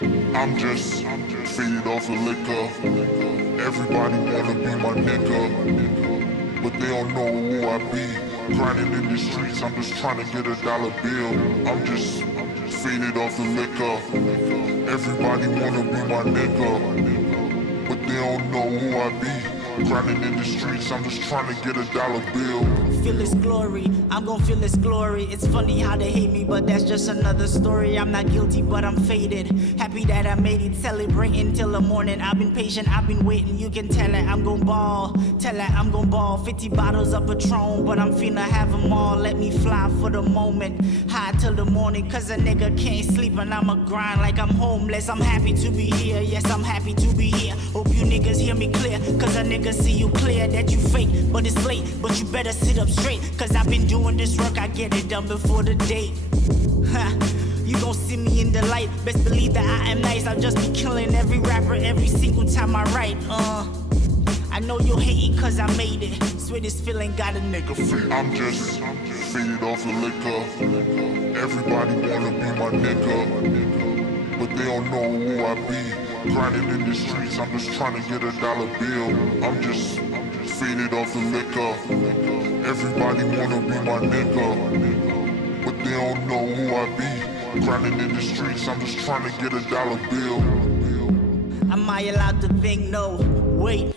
I'm just faded off of liquor. Everybody wanna be my nigga, but they don't know who I be. Grinding in the streets, I'm just trying to get a dollar bill. I'm just faded off the liquor. Everybody wanna be my nigga, but they don't know who I be. Grinding in the streets, I'm just trying to get a dollar bill. Feel His glory, I'm gon' feel His glory. It's funny how they hate me, but that's just another story. I'm not guilty, but I'm faded. Happy that I made it, celebrating till the morning. I've been patient, I've been waiting. You can tell it, I'm gon' ball. Tell it, I'm gon' ball. 50 bottles of Patron, but I'm finna have them all. Let me fly for the moment, high till the morning. Cause a nigga can't sleep and I'ma grind like I'm homeless. I'm happy to be here, yes, I'm happy to be here. Hope you niggas hear me clear, cause a nigga see you clear that you fake, but it's late. But you better sit up straight, cause I've been doing this work, I get it done before the date. You gon' see me in the light, best believe that I am nice. I'll just be killing every rapper every single time I write. I know you're hating cause I made it. Swear this feeling got a nigga free. I'm just faded off the liquor. Everybody wanna be my nigga, but they don't know who I be. Grinding in the streets, I'm just trying to get a dollar bill. I'm just faded off the liquor. Everybody wanna be my nigga, but they don't know who I be. Grinding in the streets, I'm just trying to get a dollar bill. Am I allowed to think? No, wait.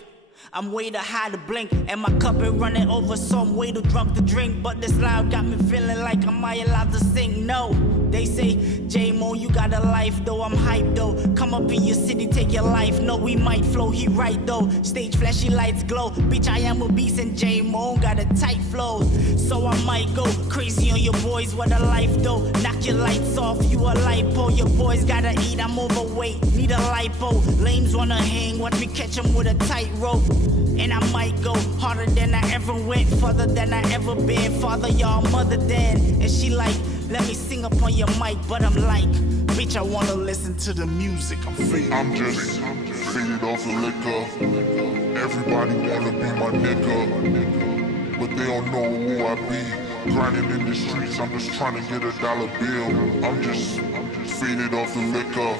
I'm way too high to blink, and my cup is running over, so I'm way too drunk to drink. But this loud got me feeling like am I allowed to sing? No. They say, J-Mo, you got a life though, I'm hyped though. Come up in your city, take your life. No, we might flow, he right though. Stage flashy lights glow. Bitch, I am a beast and J-Mo got a tight flow. So I might go crazy on your boys, what a life though. Knock your lights off, you a lipo. Your boys gotta eat, I'm overweight, need a lipo. Lames wanna hang, watch me catch them with a tight rope. And I might go harder than I ever went, farther than I ever been. Father, y'all, mother, then. And she like, let me sing up on your mic, but I'm like, bitch, I wanna listen to the music. I'm faded. I'm just faded off the liquor. Everybody wanna be my nigga, but they don't know who I be. Grinding in the streets, I'm just trying to get a dollar bill. I'm just faded off the liquor.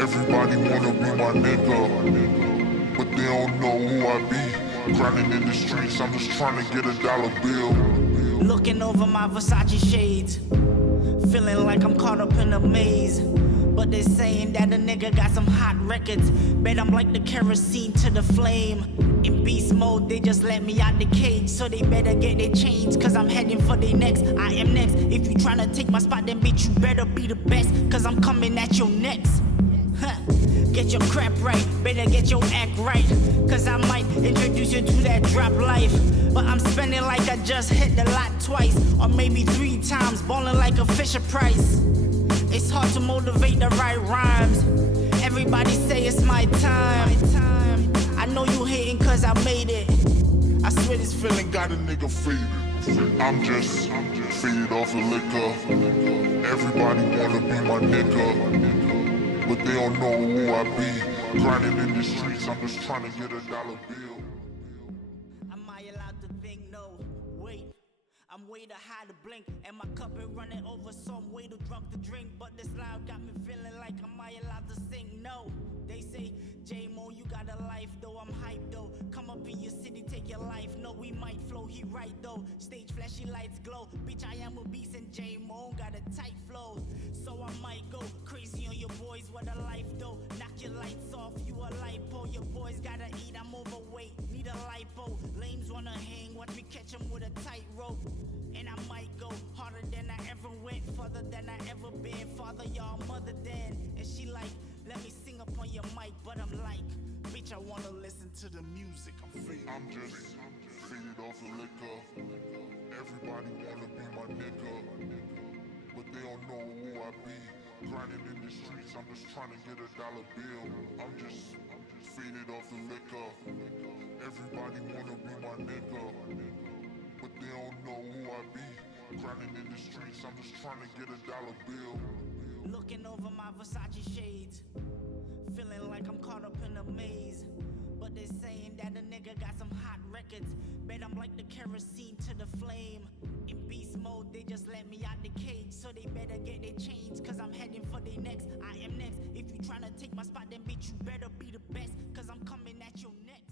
Everybody wanna be my nigga, but they don't know who I be. Grinding in the streets, I'm just trying to get a dollar bill. Looking over my Versace shades, feeling like I'm caught up in a maze. But they're saying that a nigga got some hot records. Bet I'm like the kerosene to the flame. In beast mode, they just let me out the cage. So they better get their change, cause I'm heading for their next. I am next. If you tryna take my spot, then bitch, you better be the best, cause I'm coming at your next. Get your crap right, better get your act right, cause I might introduce you to that drop life. But I'm spending like I just hit the lot twice, or maybe 3 times, balling like a Fisher Price. It's hard to motivate the right rhymes. Everybody say it's my time. I know you hating cause I made it. I swear this feeling got a nigga faded. I'm just faded off the liquor. Everybody wanna be my nigga, but they don't know who I be. Grinding in the streets, I'm just trying to get a dollar bill. Am I allowed to think? No, wait. I'm way too high to blink, and my cup is running over, so I'm way too drunk to drink. But this loud got me feeling like am I allowed to sing? No. They say, J-Mo, you got a life though, I'm hyped though. Come up in your city, take your life. No, we might flow, he right though. Stage flashy lights glow. Bitch, I am a beast and J-Mo got a tight flow. So I might go crazy on your boys, what a life though. Knock your lights off, you a lipo. Your boys gotta eat, I'm overweight, need a lipo. Lames wanna hang, watch me catch them with a tight rope. And I might go harder than I ever went, farther than I ever been. Father, y'all, mother, then. And she like, let me sing up on your mic, but I'm like, bitch, I wanna listen to the music. I'm faded. I'm just faded off the liquor. Everybody wanna be my nigga, but they don't know who I be. Grinding in the streets, I'm just trying to get a dollar bill. I'm just faded off the liquor. Everybody wanna be my nigga, but they don't know who I be. Grinding in the streets, I'm just trying to get a dollar bill. Looking over my Versace shades, feeling like I'm caught up in a maze. But they're saying that a nigga got some hot records. Bet I'm like the kerosene to the flame. In beast mode, they just let me out the cage. So they better get their change, cause I'm heading for their next. I am next. If you spot, then bitch, you better be the best, cause I'm coming at your next.